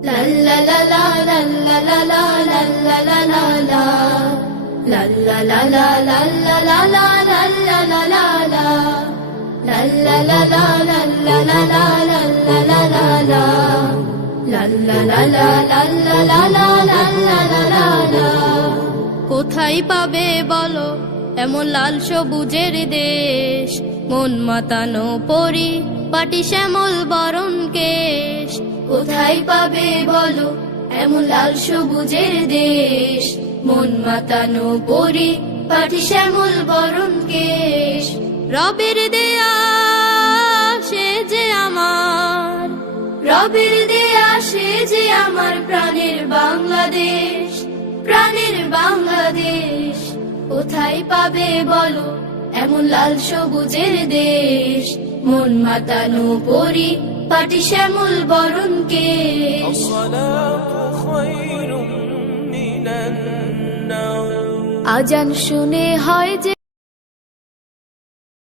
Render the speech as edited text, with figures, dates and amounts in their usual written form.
La la la la la la la la la la la la la. La la la la la la la la la la la la la. La la la la la la la la la la la la la. La la la la la la la la la la la la la. কোথায় পাবে বলো এমন লাল সবুজের দেশ, মন মাতানো পরি পাটি শ্যামল বরণ কেশ। কোথায় পাবে বলো এমন লাল সবুজের দেশ, মন মাতানো পরি পাটি শ্যামল বরণ কেশ। রবের দেয়া সে যে আমার, রবের দেয়া সে যে আমার প্রাণের বাংলাদেশ, প্রাণের বাংলাদেশ। কোথায় পাবে বলো এমন লাল সবুজের দেশ, মন মাতানো পরি পাটি শ্যামল বরণ কেশ। আজান শুনে হয় যে